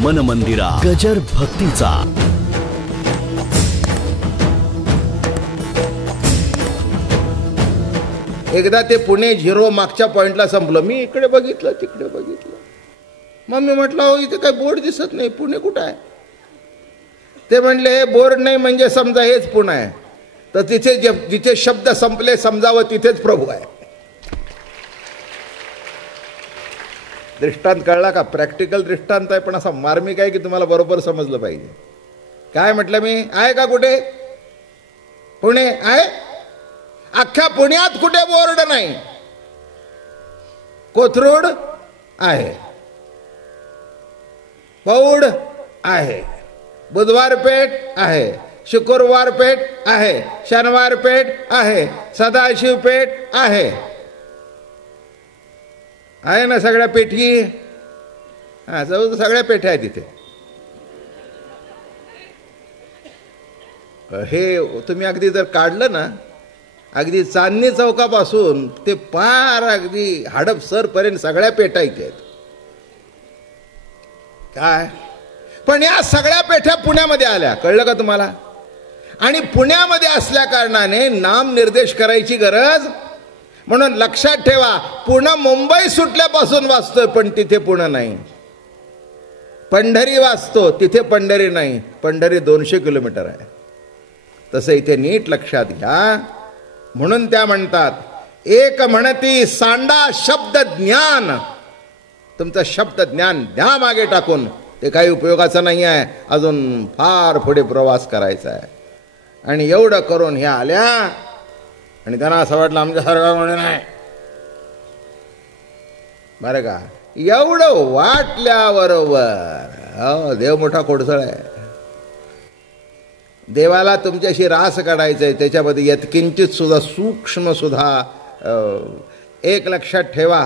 मन मंदिरा गजर भक्तीचा. एकदा ते पुणे 0 मागच्या पॉइंटला संपलं. मी इकडे बघितलं तिकडे बघितलं. मग मी म्हटलं हो इथे काही बोर्ड दिसत नाही, पुणे कुठं आहे? ते म्हणले हे बोर्ड नाही म्हणजे समजा हेच पुणे आहे. तर तिथे जिथे शब्द संपले समजावं तिथेच प्रभू आहे. दृष्टांत कळला का? प्रॅक्टिकल दृष्टांत आहे पण असा मार्मिक आहे की तुम्हाला बरोबर समजलं पाहिजे. काय म्हटलं मी? आहे का कुठे पुणे आहे? अख्ख्या पुण्यात कुठे बोर्ड नाही. कोथरूड आहे, पौड आहे, बुधवार पेठ आहे, शुक्रवार पेठ आहे, शनिवार पेठ आहे, सदाशिव पेठ आहे. आहे ना सगळ्या पेठी? हा सगळ्या पेठ्या आहेत तिथे. हे तुम्ही अगदी जर काढलं ना, अगदी चांदणी चौकापासून ते पार अगदी हडपसर पर्यंत सगळ्या पेठा इथे आहेत. काय पण या सगळ्या पेठ्या पुण्यामध्ये आल्या, कळलं का तुम्हाला? आणि पुण्यामध्ये असल्या कारणाने नाम निर्देश करायची गरज. म्हणून लक्षात ठेवा, पुणे मुंबई सुटल्यापासून वाचतोय पण तिथे पुणे नाही. पंढरी वाचतो तिथे पंढरी नाही. पंढरी 200 किलोमीटर आहे. तसं इथे नीट लक्षात घ्या. म्हणून त्या म्हणतात एक म्हणती सांडा शब्द ज्ञान. तुमचं शब्द ज्ञान द्या मागे टाकून, ते काही उपयोगाचं नाही आहे. अजून फार पुढे प्रवास करायचा आहे. आणि एवढं करून ह्या आल्या आणि त्यांना असं वाटलं आमच्यासारखा कोणी नाही. बरं का? एवढं वाटल्याबरोबर देव मोठा खोडसळ आहे. देवाला तुमच्याशी रास काढायचा आहे, त्याच्यामध्ये यत्किंचित सुद्धा सूक्ष्म सुद्धा. एक लक्षात ठेवा,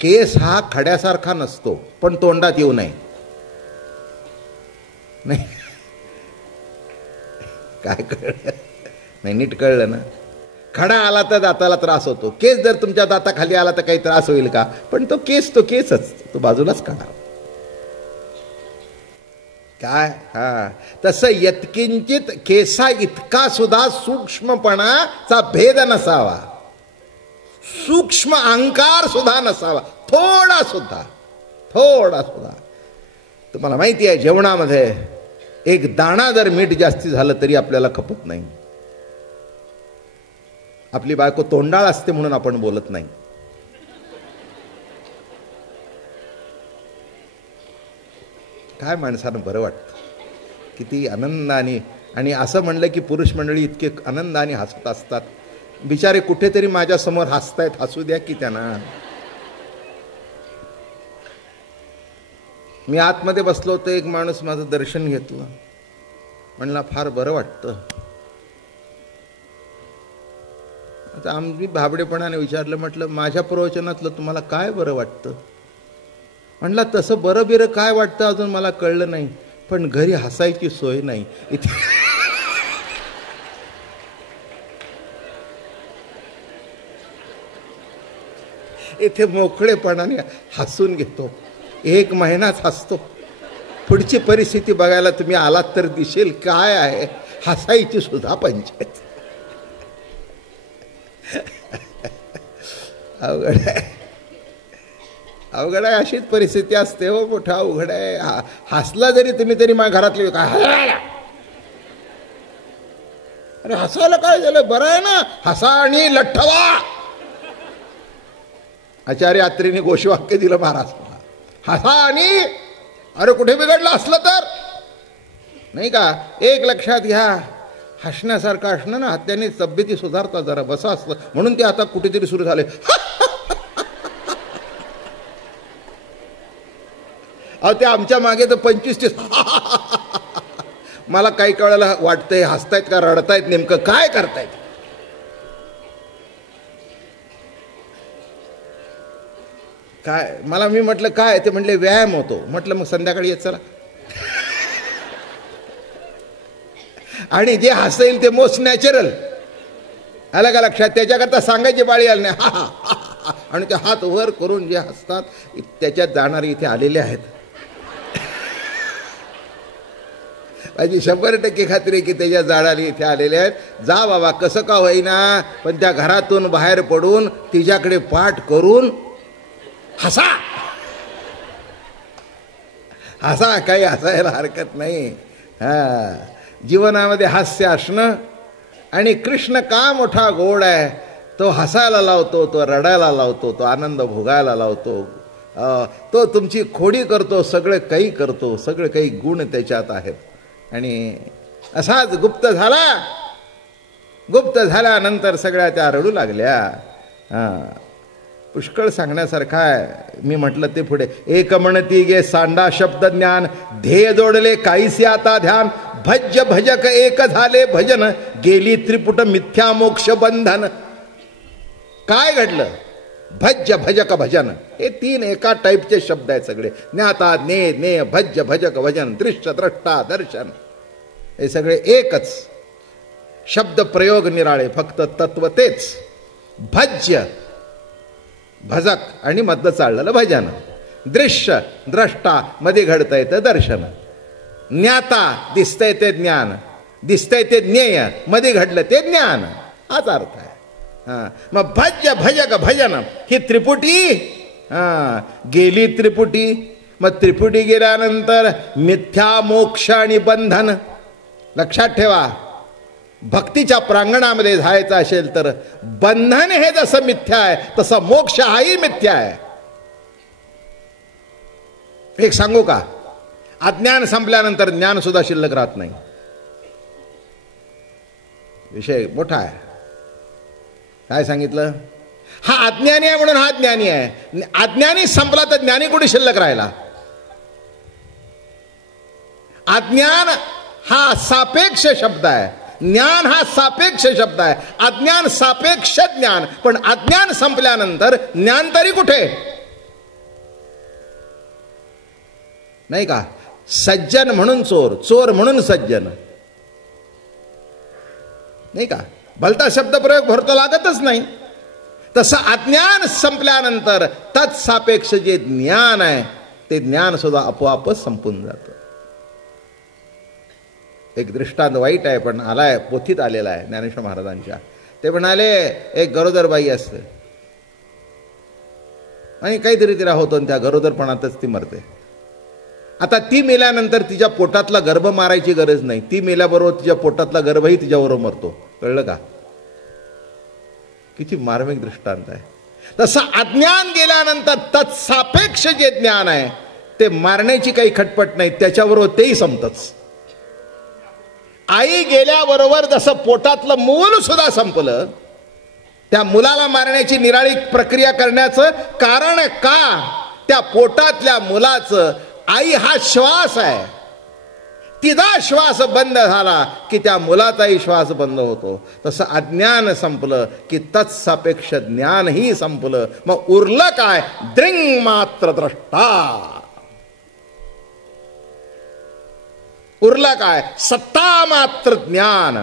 केस हा खड्यासारखा नसतो पण तोंडात येऊ नये. नाही काय कळलं? नाही नीट कळलं ना? खडा आला तर दाताला त्रास होतो. केस जर तुमच्या दाताखाली आला तर काही त्रास होईल का? पण तो केसच तो बाजूलाच काढा. काय? हा तसं यत्किंचित केसा इतका सुद्धा सूक्ष्मपणाचा भेद नसावा, सूक्ष्म अहंकार सुद्धा नसावा, थोडा सुद्धा. तुम्हाला माहिती आहे जेवणामध्ये एक दाणा जर मीठ जास्ती झालं तरी आपल्याला खपत नाही. आपली बायको तोंडाळ असते म्हणून आपण बोलत नाही. काय माणसानं बरं वाटतं, किती आनंदाने. आणि असं म्हणलं की पुरुष मंडळी इतके आनंदाने हसत असतात. बिचारे कुठेतरी माझ्या समोर हसतायत, हसू द्या की त्यांना. मी आतमध्ये बसलो होतो, एक माणूस माझं दर्शन घेतलं. म्हणला फार बरं वाटतं. आता आम्ही भाबडेपणाने विचारलं, म्हटलं माझ्या प्रवचनातलं तुम्हाला काय बरं वाटतं? म्हणला तसं बरं बिरं काय वाटतं अजून मला कळलं नाही, पण घरी हसायची सोय नाही. इथे मोकळेपणाने हसून घेतो. 1 महिनाच हसतो. पुढची परिस्थिती बघायला तुम्ही आलात तर दिसेल काय आहे. हसायची सुद्धा पंचायत. अवघड आहे. अशीच परिस्थिती असते हो. मोठा अवघड आहे. हसला जरी तुम्ही तरी माझ्या घरातले काय, अरे हसायला काय झालं, बरं आहे ना, हसा आणि लठ्ठवा. आचार्य अत्रीने घोषवाक्य दिलं महाराज, हसा आणि. अरे कुठे बिघडलं असलं तर नाही का? एक लक्षात घ्या, हसण्यासारखं असणं ना, त्याने तब्येती सुधारता जरा. बसा असलं म्हणून ते आता कुठेतरी सुरू झाले. अहो ते आमच्या मागे तर 25-30. मला काही कळायला वाटतंय हसतायत का रडतायत, नेमकं काय करतायत. काय मला, मी म्हटलं काय? ते म्हटले व्यायाम होतो. म्हटलं मग संध्याकाळी येत चला. आणि जे हसेल ते मोस्ट नॅचरल. आलं का लक्षात? त्याच्याकरता सांगायची बाळी आली नाही. आणि ते हात वर करून जे हसतात त्याच्यात जाणारे इथे आलेले आहेत. माझी 100% खात्री आहे की त्याच्या जाळाला इथे आलेले आहेत. जा बाबा, कसं का होईना, पण त्या घरातून बाहेर पडून तिच्याकडे पाठ करून हसा. हसा, काही हसायला हरकत नाही. जीवनामध्ये हास्य असणं. आणि कृष्ण का मोठा गोड आहे, तो हसायला लावतो, तो रडायला लावतो, तो आनंद भोगायला लावतो, तो तुमची खोडी करतो, सगळं काही करतो, सगळे काही गुण त्याच्यात आहेत. आणि असाच गुप्त झाल्यानंतर सगळ्या त्या रडू लागल्या. पुष्कळ सांगण्यासारखा आहे. मी म्हटलं ते पुढे, एक म्हणती गे सांडा शब्द ज्ञान, ध्येय जोडले काहीसी आता ध्यान, भज्य भजक एक झाले भजन, गेली त्रिपुट मिथ्या मोक्ष बंधन. काय घडलं? भज्य भजक भजन, हे 3 एका टाईपचे शब्द आहेत सगळे. ज्ञाता ज्ञेय ज्ञेय, भज्य भजक भजन, दृश्य द्रष्टा दर्शन, हे सगळे एकच शब्द प्रयोग निराळे, फक्त तत्व तेच. भज्य भजक आणि मधलं चाललेलं भजन, दृश्य द्रष्टा मध्ये घडतं येतं दर्शन, ज्ञाता दिसतंय ते ज्ञान, दिसतंय ते ज्ञेय, मध्ये घडलं ते ज्ञान, हाच अर्थ आहे. मग भज्य भजक भजन ही त्रिपुटी गेली. त्रिपुटी, मग त्रिपुटी गेल्यानंतर मिथ्या मोक्ष आणि बंधन. लक्षात ठेवा, भक्तीच्या प्रांगणामध्ये जायचं असेल तर बंधन हे जसं मिथ्या आहे तसं मोक्ष हाही मिथ्या आहे. एक सांगू का, अज्ञान संपल्यानंतर ज्ञान सुद्धा शिल्लक राहत नाही. विषय मोठा आहे. काय सांगितलं? हा अज्ञानी आहे म्हणून हा ज्ञानी आहे. अज्ञानी संपला तर ज्ञानी कुठे शिल्लक राहिला? अज्ञान हा सापेक्ष शब्द आहे, ज्ञान हा सापेक्ष शब्द आहे. अज्ञान सापेक्ष ज्ञान, पण अज्ञान संपल्यानंतर ज्ञान तरी कुठे? नाही का? सज्जन म्हणून चोर, चोर म्हणून सज्जन, नाही का? भलता शब्द प्रयोग भरतो लागतच नाही. तसं अज्ञान संपल्यानंतर तत्सापेक्ष जे ज्ञान आहे ते ज्ञान सुद्धा आपोआपच संपून जातं. एक दृष्टांत वाईट आहे पण आलाय, पोथीत आलेला आहे ज्ञानेश्वर महाराजांच्या. ते म्हणाले, एक गरोदर बाई असते आणि काहीतरी तिला होतो आणि त्या गरोदरपणातच ती मरते. आता ती मेल्यानंतर तिच्या पोटातला गर्भ मारायची गरज नाही, ती मेल्याबरोबर तिच्या पोटातला गर्भही तिच्याबरोबर मरतो. कळलं का? किती मार्मिक दृष्टांत आहे. तसं अज्ञान गेल्यानंतर तत्सापेक्ष जे ज्ञान आहे ते मारण्याची काही खटपट नाही, त्याच्याबरोबर तेही संपतच. आई गेल्याबरोबर जसं पोटातलं मूल सुद्धा संपलं, त्या मुलाला मारण्याची निराळी प्रक्रिया करण्याचं कारण का? त्या पोटातल्या मुलाचं, आई हा श्वास आहे, तिचा श्वास बंद झाला की त्या मुलाचाही श्वास बंद होतो. तसं अज्ञान संपलं की तत्सापेक्ष ज्ञानही संपलं. मग उरलं काय? दृंग मात्र द्रष्टा. उरलं काय? सत्ता मात्र ज्ञान.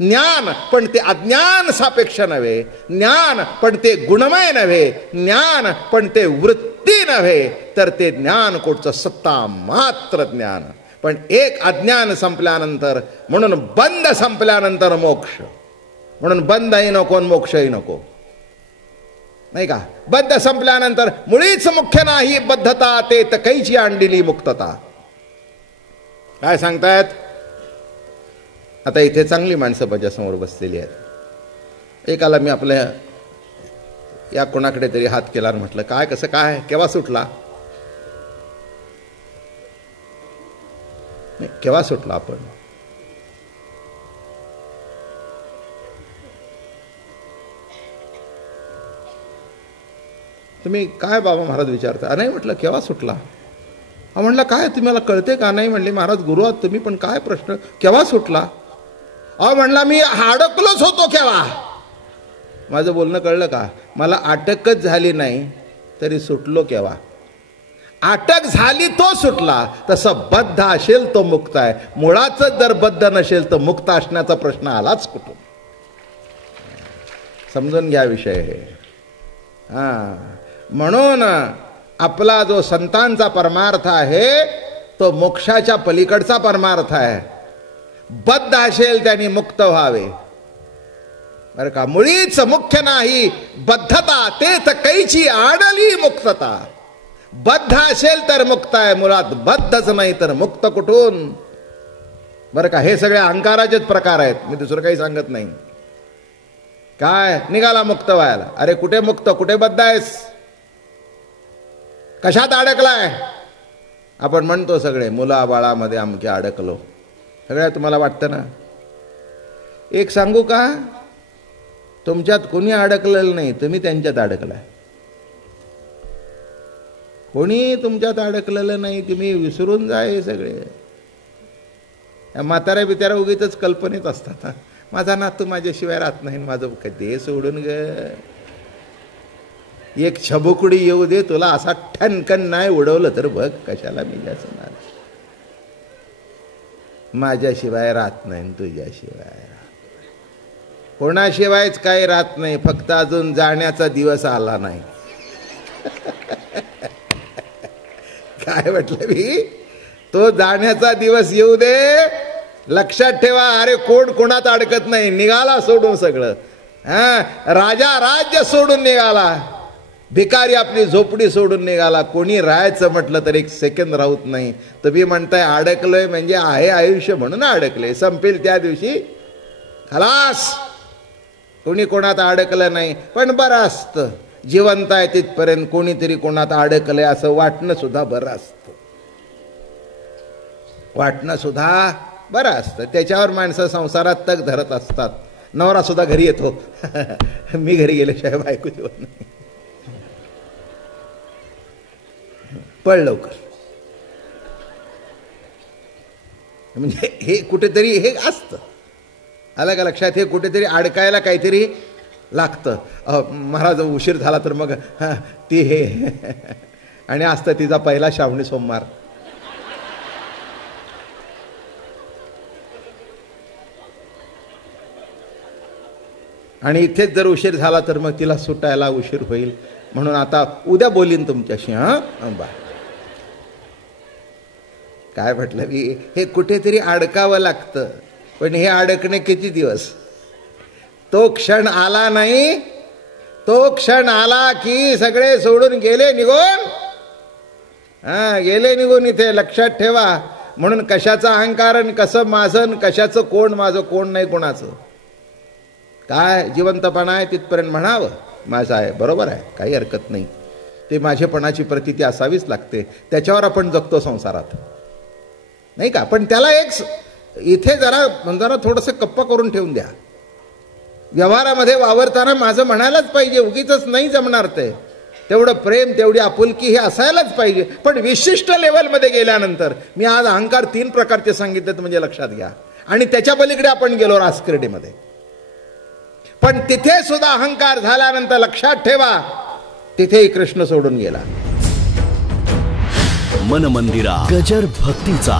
ज्ञान पण ते अज्ञान सापेक्ष नव्हे, ज्ञान पण ते गुणमय नव्हे, ज्ञान पण ते वृत्ती नव्हे, तर ते ज्ञान कोणचं? सत्ता मात्र ज्ञान. पण एक अज्ञान संपल्यानंतर, म्हणून बंद संपल्यानंतर मोक्ष, म्हणून बंदही नको मोक्षही नको, नाही का? बंद संपल्यानंतर मुळीच मुख्य नाही बद्धता, ते तर कैची आणलेली मुक्तता. काय सांगतायत? आता इथे चांगली माणसं माझ्यासमोर बसलेली आहेत. एकाला मी आपल्या या कोणाकडे तरी हात केला आणि म्हटलं, काय कसं काय, केव्हा सुटला? नाही, केव्हा सुटला आपण? तुम्ही काय बाबा महाराज विचारता? नाही म्हटलं, केव्हा सुटला? हा म्हणला, काय तुम्हाला कळते का? नाही म्हणले, महाराज गुरु आहात तुम्ही, पण काय प्रश्न, केव्हा सुटला? म्हणला, मी अडकलोच होतो केव्हा. माझं बोलणं कळलं का? मला अटकच झाली नाही तरी सुटलो केव्हा. अटक झाली तो सुटला. तसं बद्ध असेल तो मुक्त आहे. मुळाच जर बद्ध नसेल तर मुक्त असण्याचा प्रश्न आलाच कुठून? समजून घ्या विषय हे. म्हणून आपला जो संतांचा परमार्थ आहे तो मोक्षाच्या पलीकडचा परमार्थ आहे. बद्ध असेल त्यांनी मुक्त व्हावे. बरं का, मुळीच मुख्य नाही बद्धता, तेच कैची आडली मुक्तता. बद्ध असेल तर मुक्त आहे, मुळात बद्धच नाही तर मुक्त कुठून. बरं का, हे सगळे अहंकाराचेच प्रकार आहेत, मी दुसरं काही सांगत नाही. काय निघाला मुक्त व्हायला, अरे कुठे मुक्त, कुठे बद्ध आहेस, कशात अडकलाय. आपण म्हणतो सगळे मुला बाळामध्ये आमके अडकलो, सगळ्या तुम्हाला वाटतं ना. एक सांगू का, तुमच्यात कोणी अडकलेलं नाही, तुम्ही त्यांच्यात अडकलाय. कोणी तुमच्यात अडकलेलं नाही, तुम्ही विसरून जा. हे सगळे म्हाताऱ्या बिताऱ्या उगीच कल्पनेत असतात. माझा नातू माझ्याशिवाय राहत नाही, माझं कधी सोडून ग. एक छबुकडी येऊ दे तुला, असा ठणकन नाही उडवलं तर बघ कशाला मी जाणार. माझ्याशिवाय राहत नाही, तुझ्याशिवाय कोणाशिवायच काही राहत नाही, फक्त अजून जाण्याचा दिवस आला नाही. काय म्हटलं मी, तो जाण्याचा दिवस येऊ दे. लक्षात ठेवा, अरे कोण कोणात अडकत नाही, निघाला सोडून सगळं. राजा राज्य सोडून निघाला, भिकारी आपली झोपडी सोडून निघाला. कोणी राहायचं म्हटलं तर एक सेकंद राहत नाही. तुम्ही म्हणताय अडकलोय म्हणजे आहे आयुष्य म्हणून अडकले, संपेल त्या दिवशी खलास. कोणी कोणात अडकलं नाही, पण बरं असतं जिवंत आहे तिथपर्यंत कोणीतरी कोणात अडकलंय असं वाटणं सुद्धा बरं असतं. वाटणं सुद्धा बरं असतं. त्याच्यावर माणसं संसारात तग धरत असतात. नवरा सुद्धा घरी येतो, मी घरी गेल्याशिवाय बायको जेवत नाही, पळ लवकर. म्हणजे हे कुठेतरी हे असतं, आलं का लक्षात. हे कुठेतरी अडकायला काहीतरी लागतं. महाराज उशीर झाला तर मग ती हे आणि असतं तिचा पहिला श्रावणी सोमवार. आणि इथेच जर उशीर झाला तर मग तिला सुटायला उशीर होईल, म्हणून आता उद्या बोलीन तुमच्याशी. बा काय म्हटलं मी, हे कुठेतरी अडकावं लागतं. पण हे अडकणे किती दिवस. तो क्षण आला नाही, तो क्षण आला की सगळे सोडून गेले निघून. गेले निघून. इथे लक्षात ठेवा. म्हणून कशाचा अहंकार, कसं माझं, कशाचं कोण माझं, कोण नाही कोणाचं. काय जिवंतपणा आहे तिथपर्यंत म्हणावं माझं आहे, बरोबर आहे, काही हरकत नाही. ते माझेपणाची प्रतीती असावीच लागते, त्याच्यावर आपण जगतो संसारात, नाही का. पण त्याला एक इथे जरा थोडंसं कप्पा करून ठेवून द्या. व्यवहारामध्ये वावरताना माझं म्हणायलाच पाहिजे, उगीच नाही जमणार. ते तेवढं प्रेम, तेवढी आपुलकी हे असायलाच पाहिजे. पण विशिष्ट लेवलमध्ये गेल्यानंतर, मी आज अहंकार 3 प्रकारचे सांगितलेत म्हणजे लक्षात घ्या. आणि त्याच्या पलीकडे आपण गेलो रासक्रीडेमध्ये. पण तिथे सुद्धा अहंकार झाल्यानंतर लक्षात ठेवा, तिथेही कृष्ण सोडून गेला. मन मंदिरा गजर भक्तीचा.